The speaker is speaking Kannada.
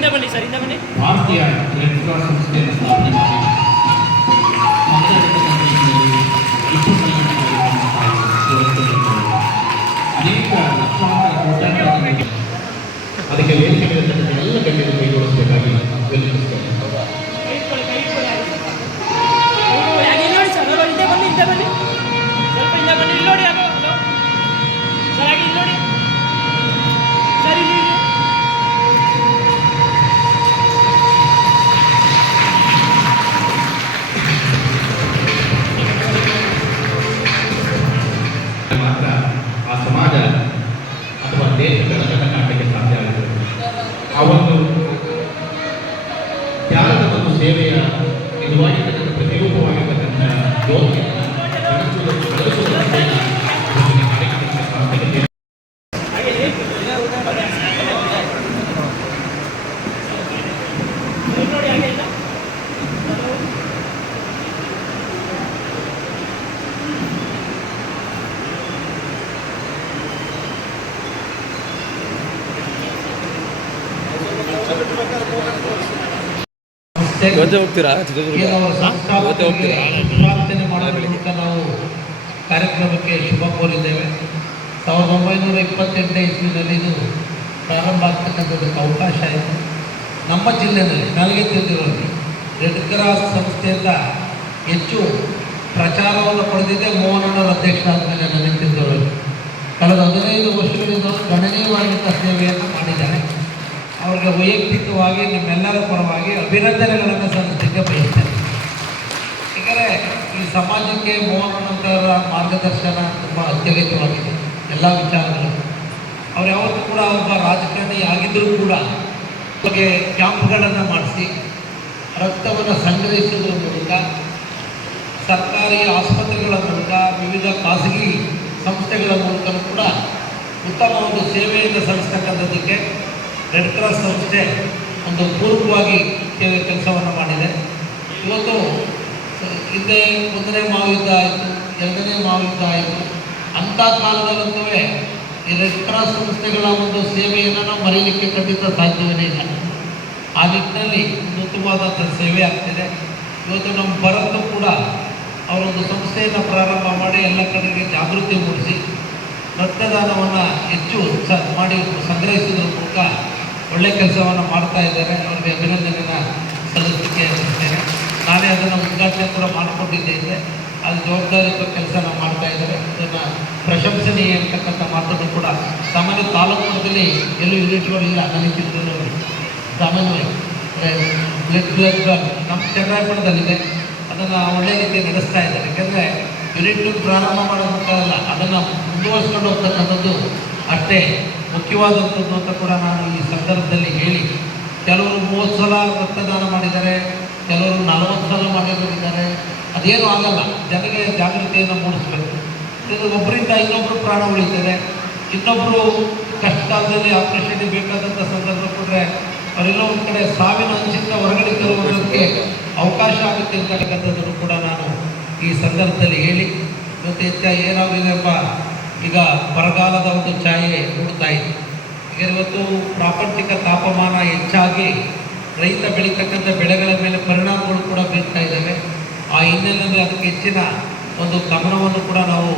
ಭಾರತೀಯ ರೆಡ್ ಕ್ರಾಸ್ ಸಂಸ್ಥೆಯನ್ನು ಸ್ಥಾಪನೆ ಮಾಡಿ ಅನೇಕ ಲಕ್ಷಾಂತರ ಕೋಟ್ಯಾಂತರ ಅದಕ್ಕೆ ವೇದಿಕೆ ಎಲ್ಲ ಗಣ್ಯರು ಕೈಗೊಳಿಸಬೇಕಾಗಿ ವಿನಂತಿಸುತ್ತೇನೆ. ಮಾತ್ರ ಆ ಸಮಾಜ ಅಥವಾ ದೇಶದ ಕಟ್ಟಕ್ಕೆ ಸಾಧ್ಯ ಆಗುತ್ತದೆ. ಆ ಒಂದು ತ್ಯಾಗದ ಒಂದು ಸೇವೆಯ ನಿಜವಾಗಿರ್ತಕ್ಕಂಥ ಪ್ರತಿರೂಪವಾಗಿರ್ತಕ್ಕಂಥ ಯೋಧನೆಯನ್ನು ಹೋಗ್ತೀರಾ ಪ್ರಾರ್ಥನೆ ಮಾಡೋದ್ರ ಮೂಲಕ ನಾವು ಕಾರ್ಯಕ್ರಮಕ್ಕೆ ಶುಭ ಕೋರಿದ್ದೇವೆ. 1928ನೇ ಇಸ್ವಿನಲ್ಲಿ ಇದು ಪ್ರಾರಂಭ ಆಗ್ತಕ್ಕಂಥದ್ದಕ್ಕೆ ಅವಕಾಶ ಆಯಿತು. ನಮ್ಮ ಜಿಲ್ಲೆಯಲ್ಲಿ ನನಗೆ ತಿಳಿದಿರೋದು ರೆಡ್ ಕ್ರಾಸ್ ಸಂಸ್ಥೆಯಿಂದ ಹೆಚ್ಚು ಪ್ರಚಾರವನ್ನು ಪಡೆದಿದ್ದೆ ಮೋಹನಣ್ಣರ ಅಧ್ಯಕ್ಷರಾದ ಮೇಲೆ ನನಗೆ ತಿಳಿದಿರೋದು. ಕಳೆದ 15 ವರ್ಷಗಳಿಂದ ಗಣನೀಯವಾಗಿದ್ದ ಸೇವೆಯನ್ನು ಮಾಡಿದ್ದಾರೆ. ಅವರಿಗೆ ವೈಯಕ್ತಿಕವಾಗಿ ನಿಮ್ಮೆಲ್ಲರ ಪರವಾಗಿ ಅಭಿನಂದನೆಗಳನ್ನು ಸಲ್ಲಿಸಲಿಕ್ಕೆ ಬಯಸ್ತೇನೆ. ಏಕೆಂದರೆ ಈ ಸಮಾಜಕ್ಕೆ ಮೋಹನಣ್ಣರ ಮಾರ್ಗದರ್ಶನ ತುಂಬ ಅತ್ಯಗತ್ಯವಾಗಿದೆ ಎಲ್ಲ ವಿಚಾರಗಳು. ಅವ್ರು ಯಾವತ್ತೂ ಕೂಡ ಒಬ್ಬ ರಾಜಕಾರಣಿ ಆಗಿದ್ದರೂ ಕೂಡ ಅವರಿಗೆ ಕ್ಯಾಂಪ್ಗಳನ್ನು ಮಾಡಿಸಿ ರಕ್ತವನ್ನು ಸಂಗ್ರಹಿಸುವುದರ ಮೂಲಕ ಸರ್ಕಾರಿ ಆಸ್ಪತ್ರೆಗಳ ಮೂಲಕ ವಿವಿಧ ಖಾಸಗಿ ಸಂಸ್ಥೆಗಳ ಮೂಲಕ ಕೂಡ ಉತ್ತಮ ಒಂದು ಸೇವೆಯನ್ನು ಸಲ್ಲಿಸ್ತಕ್ಕಂಥದ್ದಕ್ಕೆ ರೆಡ್ ಕ್ರಾಸ್ ಸಂಸ್ಥೆ ಒಂದು ಪೂರ್ವಕವಾಗಿ ಕೆಲಸವನ್ನು ಮಾಡಿದೆ. ಇವತ್ತು ಹಿಂದೆ 1ನೇ ಮಹಾಯುದ್ಧ ಆಯಿತು, 2ನೇ ಮಹಾಯುದ್ಧ ಆಯಿತು. ಅಂಥ ಕಾಲದಲ್ಲಂತೂ ಈ ರೆಡ್ ಕ್ರಾಸ್ ಸಂಸ್ಥೆಗಳ ಒಂದು ಸೇವೆಯನ್ನು ನಾವು ಮರೀಲಿಕ್ಕೆ ಖಂಡಿತ ಸಾಧ್ಯವೇ ಇಲ್ಲ. ಆ ನಿಟ್ಟಿನಲ್ಲಿ ಒಂದು ಉತ್ತಮವಾದಂಥ ಸೇವೆ ಆಗ್ತಿದೆ. ಇವತ್ತು ನಮ್ಮ ಬರಲ್ಲೂ ಕೂಡ ಅವರೊಂದು ಸಂಸ್ಥೆಯನ್ನು ಪ್ರಾರಂಭ ಮಾಡಿ ಎಲ್ಲ ಕಡೆಗೆ ಜಾಗೃತಿ ಮೂಡಿಸಿ ರಕ್ತದಾನವನ್ನು ಹೆಚ್ಚು ಮಾಡಿ ಸಂಗ್ರಹಿಸೋದ್ರ ಮೂಲಕ ಒಳ್ಳೆಯ ಕೆಲಸವನ್ನು ಮಾಡ್ತಾ ಇದ್ದಾರೆ. ಅವರಿಗೆ ಅಭಿನಂದನೆಯನ್ನು ಸಲ್ಲಿಸಲಿಕ್ಕೆ ಇರ್ತೇನೆ. ನಾನೇ ಅದನ್ನು ಉದ್ಘಾಟನೆ ಕೂಡ ಮಾಡಿಕೊಂಡಿದ್ದೆ. ಅದು ಜವಾಬ್ದಾರಿಯುತ ಕೆಲಸ ನಾವು ಮಾಡ್ತಾ ಇದ್ದಾರೆ. ಅದನ್ನು ಪ್ರಶಂಸನೀಯ ಅಂತಕ್ಕಂಥ ಮಾತನ್ನು ಕೂಡ ಸಾಮಾನ್ಯ ತಾಲೂಕು ಮಟ್ಟದಲ್ಲಿ ಎಲ್ಲೂ ಯೂನಿಟ್ಗಳಿಲ್ಲ ನನಗೆ ತಿಳಿದಿರೋರು. ಸಾಮಾನ್ಯವಾಗಿ ಬ್ಲಡ್ ನಮ್ಮ ಚನ್ನರಾಯಪಟ್ಟಣದಲ್ಲಿದೆ. ಅದನ್ನು ಒಳ್ಳೆಯ ರೀತಿ ನಡೆಸ್ತಾ ಇದ್ದಾರೆ. ಯಾಕೆಂದರೆ ಯೂನಿಟ್ ಪ್ರಾರಂಭ ಮಾಡೋದಕ್ಕಲ್ಲ, ಅದನ್ನು ಮುಂದುವರಿಸ್ಕೊಂಡು ಹೋಗ್ತಕ್ಕಂಥದ್ದು ಅಷ್ಟೇ ಮುಖ್ಯವಾದಂಥದ್ದು ಅಂತ ಕೂಡ ನಾನು ಈ ಸಂದರ್ಭದಲ್ಲಿ ಹೇಳಿ, ಕೆಲವರು 30 ಸಲ ರಕ್ತದಾನ ಮಾಡಿದ್ದಾರೆ, ಕೆಲವರು 40 ಸಲ ಮಾಡಿದ್ದಾರೆ. ಅದೇನು ಆಗಲ್ಲ, ಜನರಿಗೆ ಜಾಗೃತಿಯನ್ನು ಮೂಡಿಸಬೇಕು. ಇದು ಒಬ್ಬರಿಂದ ಇನ್ನೊಬ್ಬರು ಪ್ರಾಣ ಉಳಿತಾರೆ. ಇನ್ನೊಬ್ಬರು ಕಷ್ಟ ಕಾಲದಲ್ಲಿ ಆಪರೇಷನ್ಗೆ ಬೇಕಾದಂಥ ಸಂದರ್ಭ ಕೊಟ್ಟರೆ ಅವರೆಲ್ಲ ಒಂದು ಕಡೆ ಸಾವಿನ ಅಂಚಿಂದ ಹೊರಗಡೆ ತರುವುದಕ್ಕೆ ಅವಕಾಶ ಆಗುತ್ತೆ ಅಂತಕ್ಕಂಥದ್ದನ್ನು ಕೂಡ ನಾನು ಈ ಸಂದರ್ಭದಲ್ಲಿ ಹೇಳಿ, ಇವತ್ತು ಏನಾಗಿದೆಪ್ಪ, ಈಗ ಬರಗಾಲದ ಒಂದು ಛಾಯೆ ಮೂಡ್ತಾ ಇದೆ. ಈಗ ಇವತ್ತು ಪ್ರಾಪಂಚಿಕ ತಾಪಮಾನ ಹೆಚ್ಚಾಗಿ ರೈತ ಬೆಳೀತಕ್ಕಂಥ ಬೆಳೆಗಳ ಮೇಲೆ ಪರಿಣಾಮಗಳು ಕೂಡ ಬೀರ್ತಾ ಇದ್ದಾವೆ. ಆ ಹಿನ್ನೆಲೆಯಲ್ಲಿ ಅದಕ್ಕೆ ಹೆಚ್ಚಿನ ಒಂದು ಗಮನವನ್ನು ಕೂಡ ನಾವು